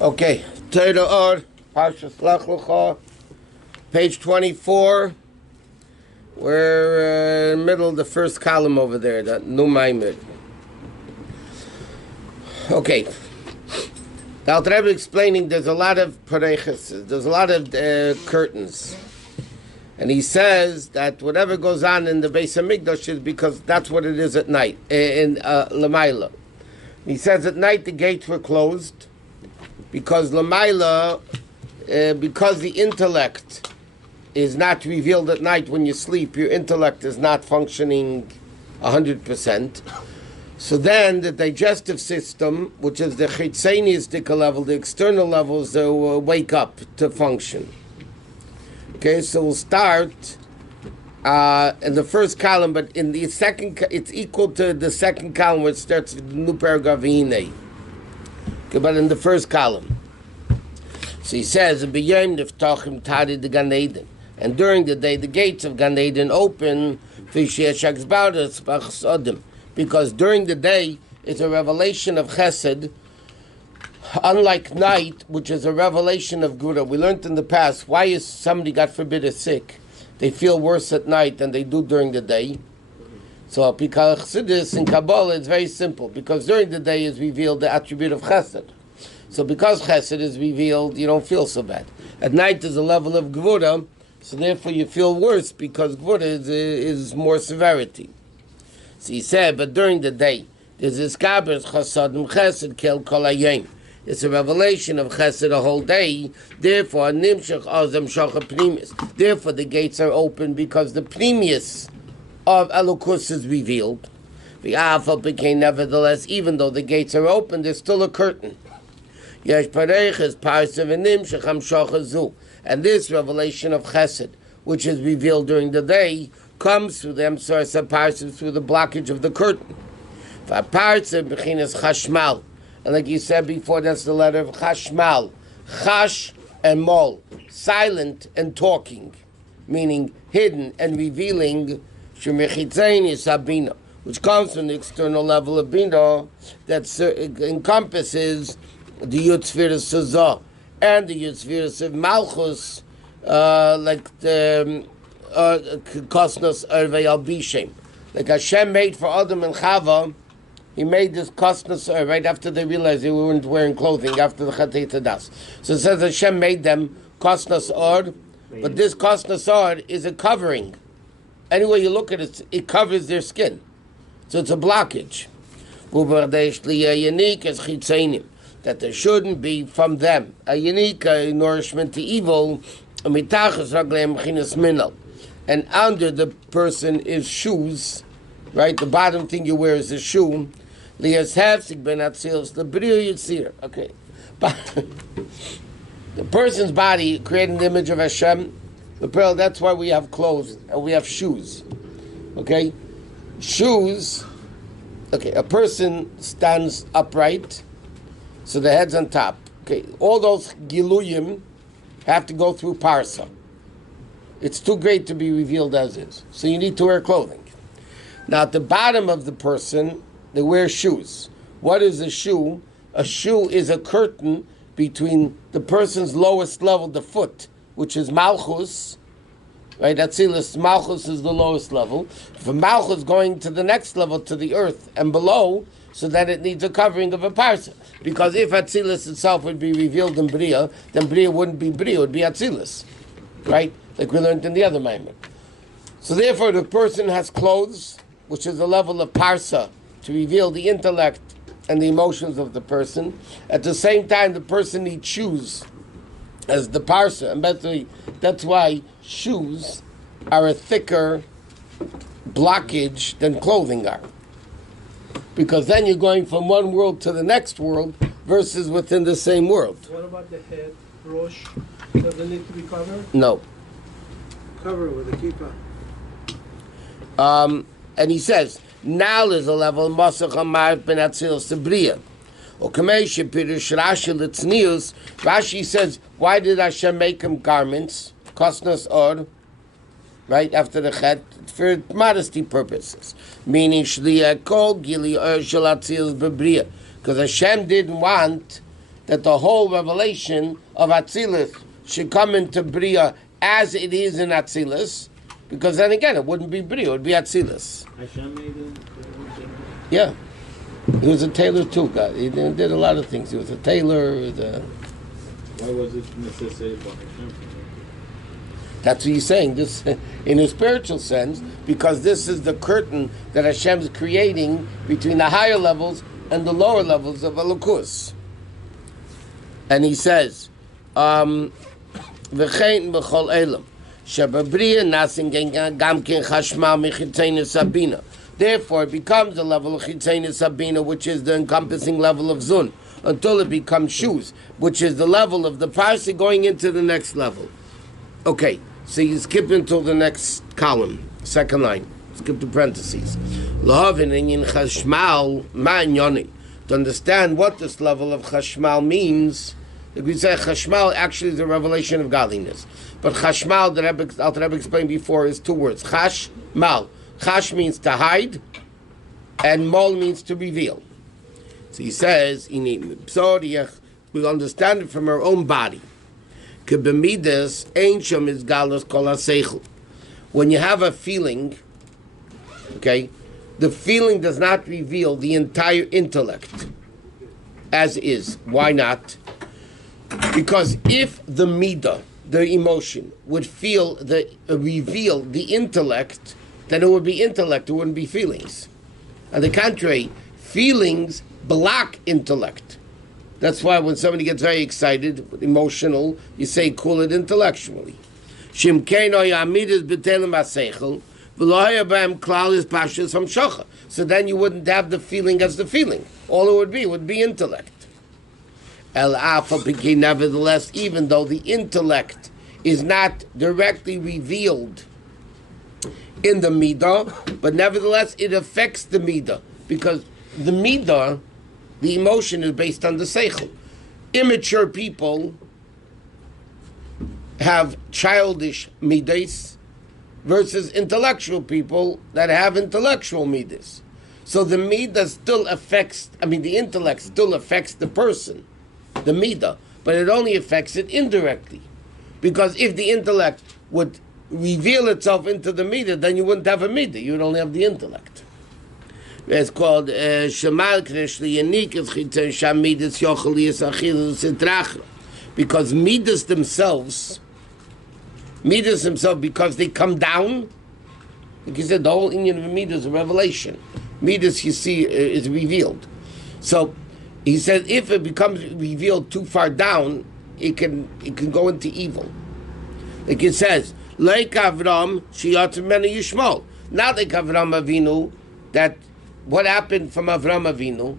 Okay, Torah Or Parshat Lech Lecha, page 24. We're in the middle of the first column over there, that new Maamarim. Okay, the Alter Rebbe explaining there's a lot of pareches, there's a lot of curtains. And he says that whatever goes on in the Beis HaMikdash is because that's what it is at night, in Lamaila. He says at night the gates were closed because Lamaila, because the intellect is not revealed at night when you sleep, your intellect is not functioning 100%. So then the digestive system, which is the chassidic level, the external levels, they will wake up to function. Okay, so we'll start in the first column, but in the second, it's equal to the second column, which starts with the new paragraph, okay, but in the first column. So he says, and during the day, the gates of Gan Eden open, because during the day, it's a revelation of chesed, unlike night, which is a revelation of Gura. We learned in the past, why is somebody, God forbid, is sick? They feel worse at night than they do during the day. So, because Chassidus in Kabbalah, it's very simple. Because during the day is revealed the attribute of Chesed. So, because Chesed is revealed, you don't feel so bad. At night is a level of Gvura, so therefore you feel worse because Gvura is more severity. So he said, but during the day, there's this Kabbalah Chasadim Chesed Kel Kol Hayom. It's a revelation of Chesed the whole day. Therefore, Nimshach Azam Shacha Pnimis. Therefore, the gates are open because the Pnimis of Elokus is revealed. The Alpha became nevertheless, even though the gates are open, there's still a curtain. Yesh Pareches Parsav Nimshach Hamshacha Zu. And this revelation of Chesed, which is revealed during the day, comes through the Emsorsa Parsav, through the blockage of the curtain. Parsav Bechinas Chashmal. And like you said before, that's the letter of Chashmal. Chash and Mol. Silent and talking. Meaning hidden and revealing. Shemechitzaini Sabina. Which comes from the external level of Bina that encompasses the Yutzviras Sazah and the Yutzviras of Malchus, like the Kosnos Ervei Al Bishem. Like Hashem made for Adam and Chava, He made this kosnos right after they realized they weren't wearing clothing after the Chatei Tadas. So it says Hashem made them kosnos or, but this kosnos or is a covering. Any way you look at it, it covers their skin. So it's a blockage. That there shouldn't be from them a unique nourishment to evil, and under the person is shoes, right? The bottom thing you wear is a shoe. Okay, but the person's body created the image of Hashem. The pearl, that's why we have clothes and we have shoes. Okay, shoes. Okay, a person stands upright, so the head's on top. Okay, all those giluyim have to go through parsa. It's too great to be revealed as is, so you need to wear clothing. Now, at the bottom of the person, they wear shoes. What is a shoe? A shoe is a curtain between the person's lowest level, the foot, which is Malchus, right? Atzilus, Malchus is the lowest level. From Malchus going to the next level, to the earth and below, so that it needs a covering of a parsa. Because if Atzilus itself would be revealed in Bria, then Bria wouldn't be Bria, it would be Atzilus, right? Like we learned in the other Maamarim. So therefore, the person has clothes, which is a level of parsa, to reveal the intellect and the emotions of the person. At the same time, the person needs shoes as the parsa, and that's why shoes are a thicker blockage than clothing are. Because then you're going from one world to the next world versus within the same world. What about the head, Rosh? Does it need to be covered? No. Cover with a kippah. And he says, now there's a level Masach Hamar ben Atzilus Bria. Or Kamesh Pirush Rashi Litznius. Rashi says, why did Hashem make him garments? Kosnos or, right after the chet, for modesty purposes. Meaning Shliya Kol Gili Or Shel Atzilus Bebria. Because Hashem didn't want that the whole revelation of Atzilus should come into Bria as it is in Atzilus, because then again it wouldn't be Bria, it would be Atzilus. Hashem made it. Yeah. He was a tailor too, God. He did a lot of things. He was a tailor. Why was it necessary for Hashem? That's what he's saying. This, in a spiritual sense, because this is the curtain that Hashem is creating between the higher levels and the lower levels of Elokus. And he says, "V'chein b'chol elam shebabriya nasin gam ken chashmal michitzein sabina." Therefore, it becomes the level of chitzein sabina, which is the encompassing level of zun, until it becomes shuz, which is the level of the parsi going into the next level. Okay, so you skip until the next column, second line. Skip the parentheses. Lahavin in chashmal ma'anyoni. To understand what this level of chashmal means, if we say chashmal actually is a revelation of godliness. But chashmal, that Alter Rebbe explained before, is two words. Chashmal. Chash means to hide, and mol means to reveal. So he says, we'll understand it from our own body. When you have a feeling, okay, the feeling does not reveal the entire intellect as is. Why not? Because if the midah, the emotion, would reveal the intellect, then it would be intellect, it wouldn't be feelings. On the contrary, feelings block intellect. That's why when somebody gets very excited, emotional, you say, cool it intellectually. So then you wouldn't have the feeling as the feeling. All it would be intellect. Nevertheless, even though the intellect is not directly revealed in the midah, but nevertheless it affects the midah, because the midah, the emotion, is based on the seichel. Immature people have childish midas versus intellectual people that have intellectual midas. So the midah still affects, the intellect still affects the person, the midah, but it only affects it indirectly. Because if the intellect would reveal itself into the midah, then you wouldn't have a midah, you would only have the intellect. It's called Shemal Krishli Yanik of Chitzon Sham Midas Yochelias Achilus Sitrachra. Because midas themselves, because they come down, like you said, the whole Indian of midas is a revelation. Midas, you see, is revealed. So he said, if it becomes revealed too far down, it can go into evil. Like it says, like Avram, Shiyatzim Mena Yishmol. Not like Avram Avinu, that what happened from Avram Avinu,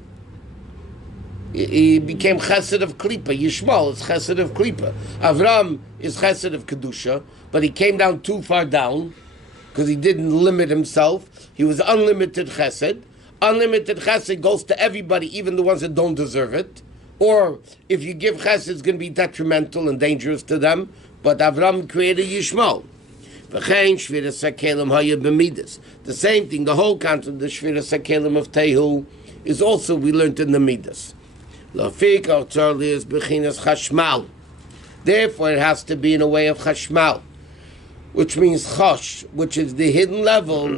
he became chesed of Klippa. Yishmol is chesed of Klippa. Avram is chesed of Kedusha, but he came down too far down because he didn't limit himself. He was unlimited chesed. Unlimited chesed goes to everybody, even the ones that don't deserve it. Or if you give chesed, it's going to be detrimental and dangerous to them. But Avram created Yishmol. The same thing, the whole concept of the Shviras HaKelim of Tehu is also, we learned in the Midas. Therefore, it has to be in a way of Chashmal, which means Chosh, which is the hidden level,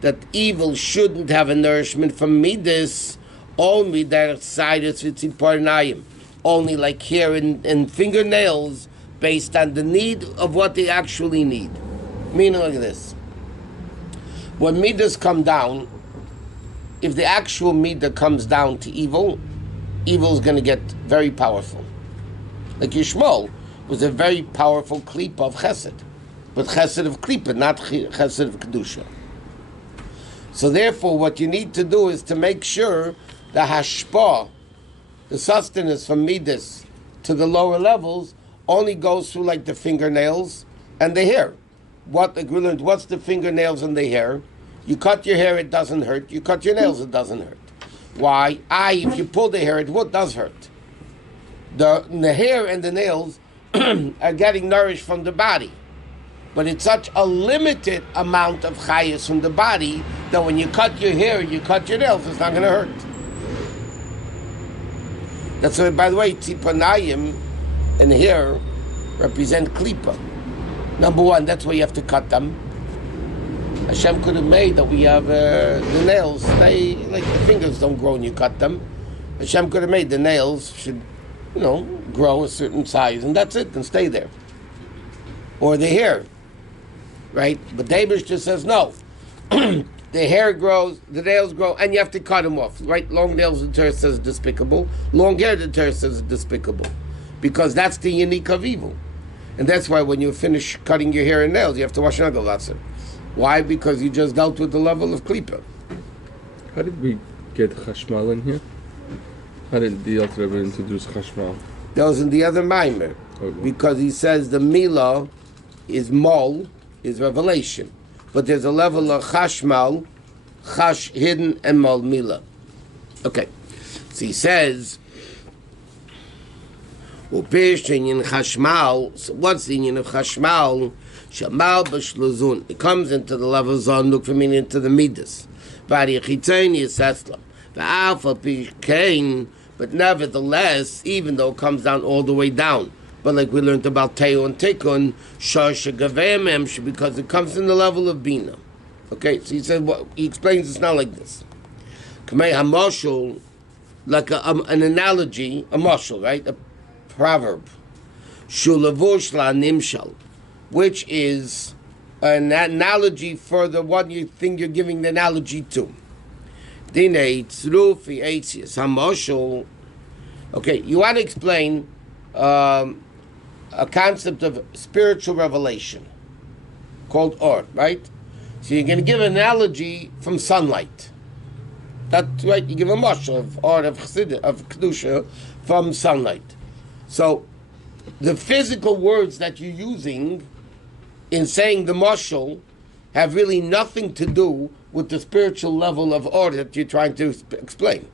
that evil shouldn't have a nourishment from Midas, only that side is Vitziparnayim, only like here in fingernails, based on the need of what they actually need. Meaning like this. When midas come down, if the actual midah comes down to evil, evil is going to get very powerful. Like Yishmol was a very powerful klipa of chesed, but chesed of klipa, not chesed of kedusha. So therefore, what you need to do is to make sure the hashpah, the sustenance from midas to the lower levels, only goes through like the fingernails and the hair. What's the fingernails and the hair? You cut your hair, it doesn't hurt. You cut your nails, it doesn't hurt. Why? If you pull the hair, it does hurt. The hair and the nails are getting nourished from the body. But it's such a limited amount of chayas from the body that when you cut your hair, you cut your nails, it's not going to hurt. That's why, by the way, Tzipanayim and hair represent klipa. Number one, that's why you have to cut them. Hashem could have made that we have the nails, they, like the fingers don't grow when you cut them. Hashem could have made the nails should, grow a certain size, and that's it, and stay there. Or the hair, right? But Davish just says no. The hair grows, the nails grow, and you have to cut them off, right? Long nails, the Torah says despicable. Long hair, the Torah says despicable. Because that's the unique of evil. And that's why when you finish cutting your hair and nails, you have to wash nagalatzer. Why? Because you just dealt with the level of klipa. How did we get chashmal in here? How did the Alter Rebbe introduce chashmal? That was in the other Maimer. Okay. Because he says the milah is mol, is revelation. But there's a level of chashmal, chash hidden, and mol milah. Okay. So he says, in chashmal, so what's the union of chashmal? Shamal b'shluzun. It comes into the level of zonuk, from meaning into the midas. But nevertheless, even though it comes down all the way down, but like we learned about Teo and Tikkun, because it comes in the level of Bina. Okay, so he said, he explains it's not like this. Like an analogy, a mashal, right? A proverb. Shulavush la nimshal, which is an analogy for the one you think you're giving the analogy to. Okay, you want to explain a concept of spiritual revelation called Or, right? So you're going to give an analogy from sunlight. That's right, you give a mashal of Or, of chassidic, of kedusha, from sunlight. So the physical words that you're using in saying the mashal have really nothing to do with the spiritual level of order that you're trying to explain.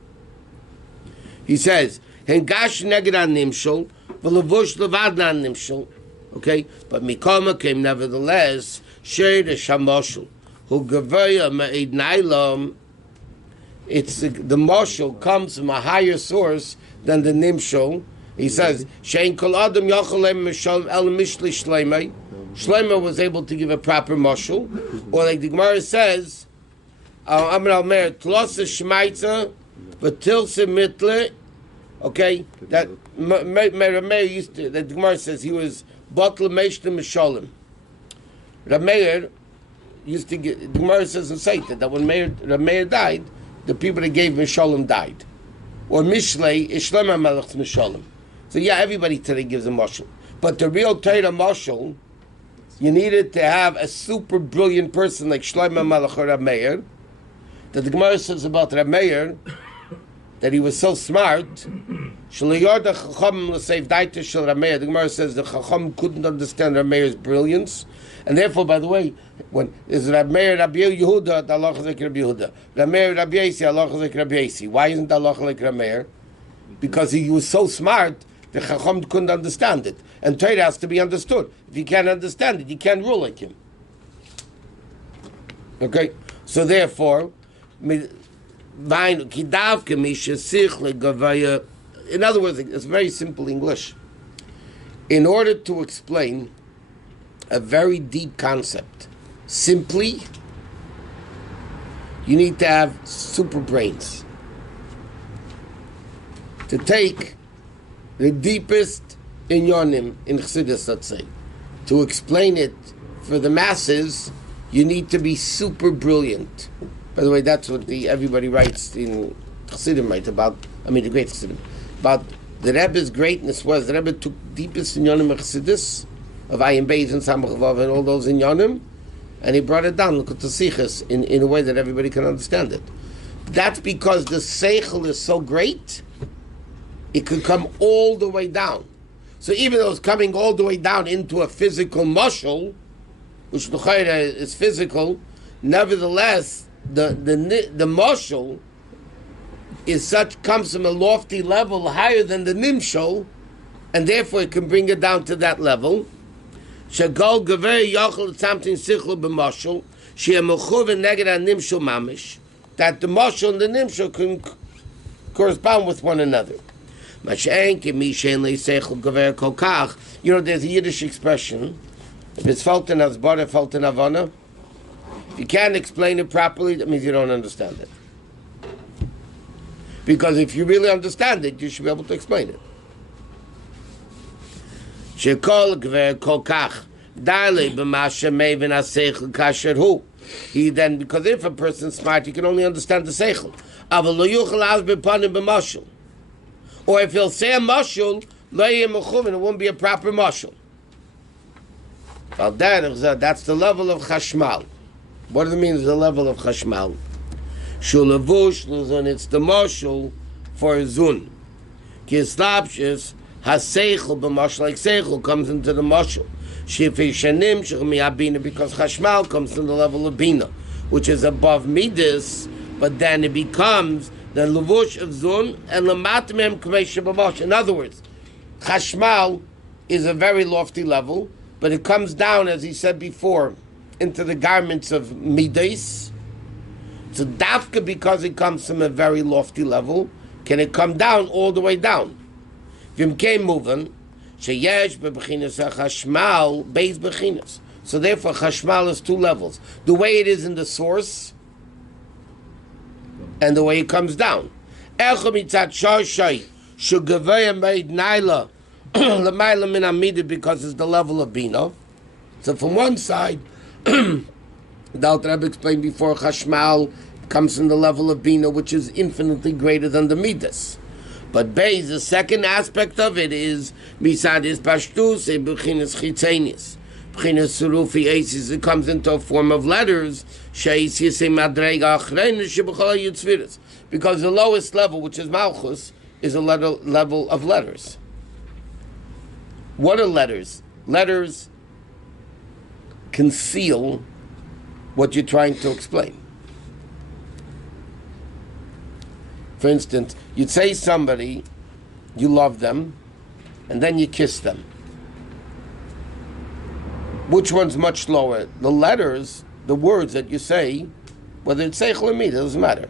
He says, "Hengash neged nimshal, v'levush levad nimshal." Okay, but mikoma came nevertheless. Sheir shamashal, who gavaya ma'id nailam. It's the mashal comes from a higher source than the nimshal. He says, "Shein kol adam yachalem mishal el mishli shleimei." Shlomo was able to give a proper mashal, or like the Gemara says, "Amar al Meir tlosa shmaitza v'tilsa mitle." Okay, that Meir used to. That the Gemara says he was batel meishlim mishalim. Meir used to get. The Gemara says in Satan that when Meir died, the people that gave mishalim died, or mishlei is Shlomo Melech's mishalim. So yeah, everybody today gives a mashal, but the real Torah mashal, you needed to have a super brilliant person like Shlomo Melech or Reb Meir. That the Gemara says about Reb Meir, that he was so smart. The Gemara says the Chacham couldn't understand Reb Meir's brilliance, and therefore, by the way, when is Reb Meir Rabbi Yehuda, the Allah like Rabbi Yehuda, Reb Meir Rabbi Yesi, Allah like Rabbi Yesi. Why isn't Allah like Reb Meir? Because he was so smart, the Chacham couldn't understand it. And Torah has to be understood. If you can't understand it, you can't rule like him. Okay? So therefore, in other words, it's very simple English. In order to explain a very deep concept simply, you need to have super brains. To take the deepest inyonim in Chassidus, let's say, to explain it for the masses, you need to be super brilliant. By the way, that's what everybody writes in Chassidim, right? About, the great Chassidim, about the Rebbe's greatness was the Rebbe took deepest inyonim of Chassidus, of Ayin Beis and Samach Vav and all those inyonim, and he brought it down, look at the Sichas, in a way that everybody can understand it. That's because the Seichel is so great, it could come all the way down. So even though it's coming all the way down into a physical mashal, which l'chayra is physical, nevertheless, the mashal comes from a lofty level higher than the nimshal, and therefore it can bring it down to that level. Shagol gaver yachol something sichel b'mashal, she'emuchuv neged nimshal mamish, that the mashal and the nimshal can correspond with one another. You know, there's a Yiddish expression. If it's felt in Asbara, felt in Havana, if you can't explain it properly, that means you don't understand it. Because if you really understand it, you should be able to explain it. He then, because if a person's smart, he can only understand the seichel. Or if he'll say a mashul, it won't be a proper mashul. That's the level of chashmal. What does it mean, the level of chashmal? Shulavush luzun, it's the mashul for zun. Kislapshis haseichel b'mashul, like seichel comes into the mashul. Shifei shanim shechmiyabina, because chashmal comes to the level of bina, which is above midas, but then it becomes the levush of zun and lematmem k'meish b'mashul. In other words, chashmal is a very lofty level, but it comes down, as he said before, into the garments of midas. So dafka, because it comes from a very lofty level, can it come down all the way down? Vim came moving, sheyesh bebechinas chashmal beis bechinas. So therefore, chashmal is two levels: the way it is in the source, and the way it comes down. Echad mitzad shoshay shugavaya made naila l'mayla min amida, because it's the level of bina. So from one side, the Alter Rebbe explained before, chashmal comes from the level of bina, which is infinitely greater than the midas. But beis, the second aspect of it is misad is pashtus e b'chinas chitzenis, b'chinas surufi esis. It comes into a form of letters, she'esis e madrega achrein sheb'chol yitzviras, because the lowest level, which is malchus, is a level of letters. What are letters? Letters conceal what you're trying to explain. For instance, you'd say somebody, you love them, and then you kiss them. Which one's much lower? The letters, the words that you say, whether it's seichel or me, it doesn't matter.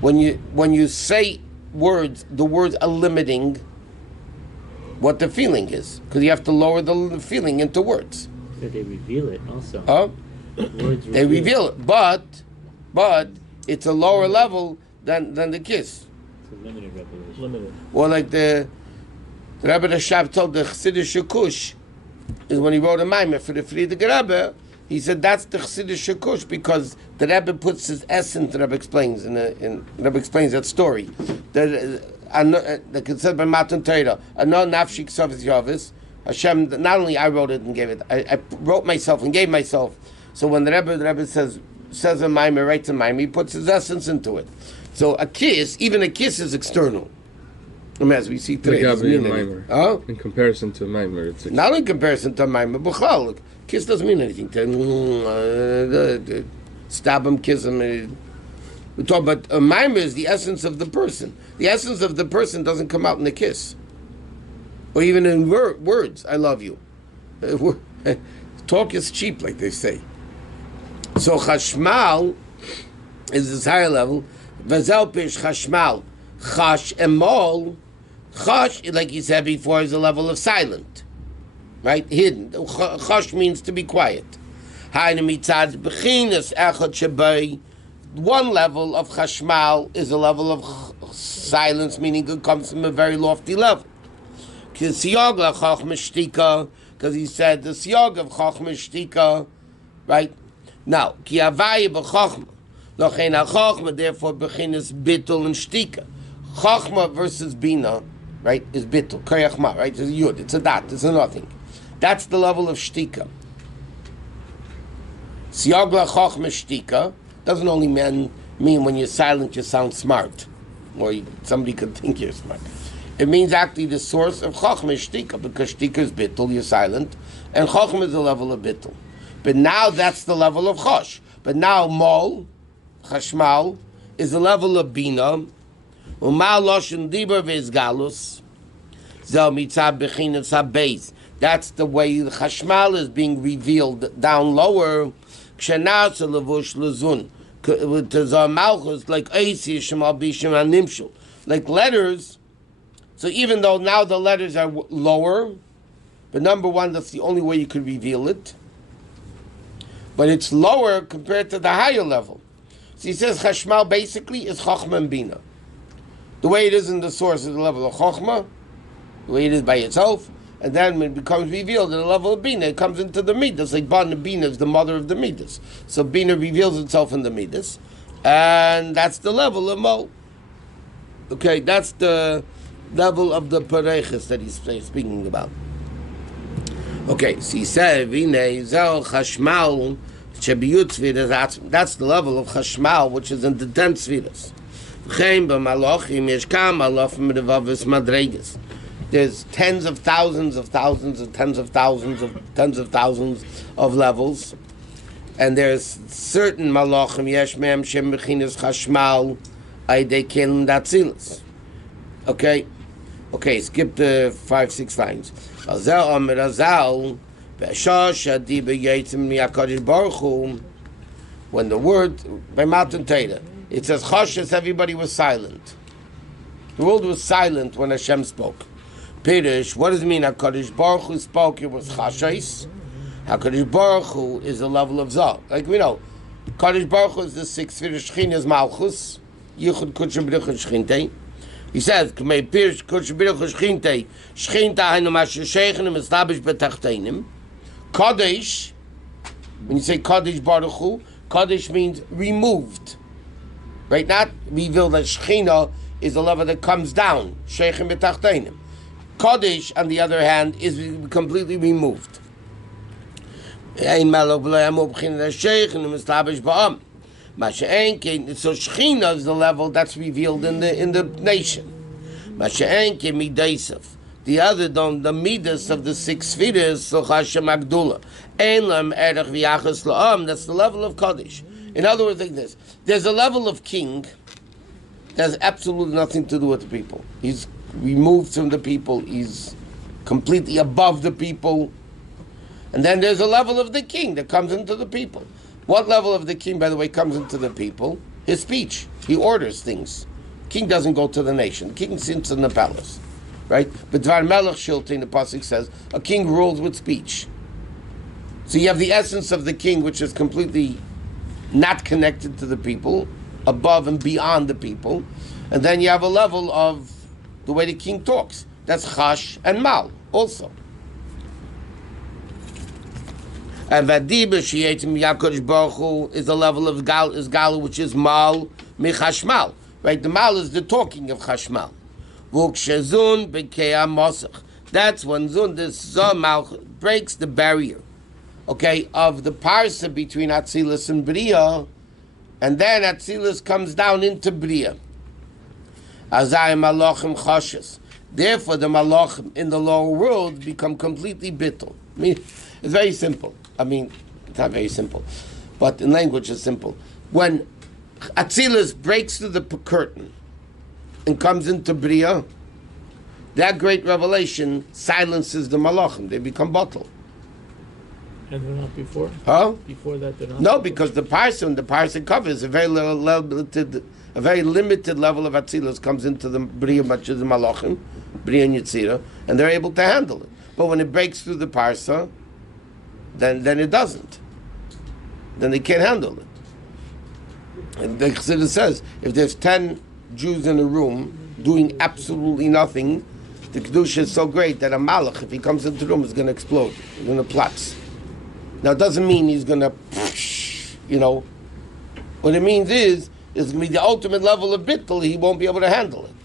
When you say words, the words are limiting what the feeling is, because you have to lower the feeling into words. So they reveal it also. Words they reveal it, but it's a lower level than the kiss. It's a limited revelation. Limited. Or like the Rabbi Rashab told the chassidic Shekush, is when he wrote a Maamarim for the Frierdiker Rebbe, he said that's the chassidic Shekush, because the Rebbe puts his essence. The Rebbe explains Rebbe explains that story. That said by Matan Torah, "Ano nafshik sofis yavis." Hashem, not only I wrote it and gave it, I wrote myself and gave myself. So when the Rebbe says a Maamarim, writes a Maamarim, he puts his essence into it. So even a kiss is external. As we see today. In comparison to a Maamarim, it's not in comparison to a Maamarim, but b'chlal, kiss doesn't mean anything. Stab him, kiss him. We talk about a Maamarim is the essence of the person. The essence of the person doesn't come out in a kiss, or even in words. I love you. Talk is cheap, like they say. So chashmal is this higher level. Vazelpish chashmal, chash and mol. Chash, like you said before, is a level of silent, right? Hidden. Chash means to be quiet. One level of chashmal is a level of silence, meaning it comes from a very lofty level. Because he said the siyog of chochma shtika, right? Now, ki avaya b'chochma, lochein ha-chochma, therefore bechinas bittul and shtika. Chochma versus bina, right, is bittul, koyachma, right? It's a yud, it's a dat, it's a nothing. That's the level of shtika. Siyog la-chochma shtika doesn't only mean when you're silent you sound smart, or somebody could think you're smart. It means actually the source of chochma is shtika, because shtika is bittul, you're silent, and chochma is the level of bittul. But now that's the level of chosh. But now mol, chashmal, is the level of bina. Umal loshen diber ve'izgalus. Zel mitzad bechinas habeis. That's the way the chashmal is being revealed down lower. Kshenaz levush lezun. To zah malchus, like eisi shemal bishim animshul. Like letters, So even though now the letters are lower, but number one, that's the only way you could reveal it. But it's lower compared to the higher level. So he says Chashmal basically is Chochmah and Bina. The way it is in the source is the level of Chochmah, the way it is by itself, and then when it becomes revealed at the level of Bina, it comes into the Midas. Like Bina is the mother of the Midas. So Bina reveals itself in the Midas, and that's the level of Mo. Okay, that's the level of the Pareches that he's speaking about. Okay, so he said, Vine, Zel Chashmal, Shebiyut Sviras, that's the level of Chashmal, which is in the 10 Sviras. There's tens of thousands of thousands of tens of thousands of tens of thousands of levels, and there's certain malachim yesh mem shem bechinas chashmal aydei kelim datzilas. Okay, skip the 5-6 lines. Azel Amir Azal Veshash Adiba Yitzim Miyakadosh Baruch Hu. When the word by Matan Torah, it says Chashas, everybody was silent. The world was silent when Hashem spoke. Pirish, what does it mean? HaKadosh Baruch Hu spoke, it was Chashais. HaKadosh Baruch Hu is the level of Zal. Like we know, HaKadosh Baruch Hu is the 6th Pirish Shechina's Malchus, Yichud Kudshem B'Richud Shechintei. He says, K'mei Pirish Kudshem B'Richud Shechintei, Shechintei Hainu Masher Shechinim Establish B'Tachteinim. Kadosh, when you say Kadosh Baruch Hu, Kadosh means removed. Right? Not revealed that Shechina is the level that comes down. Sheichim B'Tachteinim. Kodesh, on the other hand, is completely removed. So Shechina is the level that's revealed in the nation. The other, the midas of the 6 spheres, that's the level of Kodesh. In other words, like this, there's a level of king that has absolutely nothing to do with the people. He's removed from the people, he's completely above the people. And then there's a level of the king that comes into the people. What level of the king, by the way, comes into the people? His speech. He orders things. King doesn't go to the nation. The king sits in the palace. Right? But Dvar Melech Shiltin, the Pasuk says, a king rules with speech. So you have the essence of the king, which is completely not connected to the people, above and beyond the people. And then you have a level of the way the king talks. That's Chash and Mal also. And Vadiba Shiyetim Yakodesh Baruch Hu is the level of Galu, which is Mal Michashmal. Right? The Mal is the talking of Chashmal. Vukshazun Bekeya Mosach. That's when Zun, this Mal breaks the barrier, okay, of the parsa between Atzilus and Bria, and then Atzilus comes down into Bria. Azayim Malachim Chashas. Therefore, the Malachim in the lower world become completely bittul. I mean, it's very simple. I mean, it's not very simple, but in language it's simple. When Atzilus breaks through the curtain and comes into Bria, that great revelation silences the Malachim. They become bottled. And they're not before? Huh? Before that they're not? No, because the parsa covers a very limited level of Atzilus comes into the Bria, much as the Malachim, Bria and Yetzirah, and they're able to handle it. But when it breaks through the parsa, then it doesn't. Then they can't handle it. And the Chassidus says, if there's 10 Jews in a room doing absolutely nothing, the Kedusha is so great that a Malach, if he comes into the room, is going to explode. He's going to platz. Now, it doesn't mean he's going to, What it means is, it's going to be the ultimate level of bittul, he won't be able to handle it.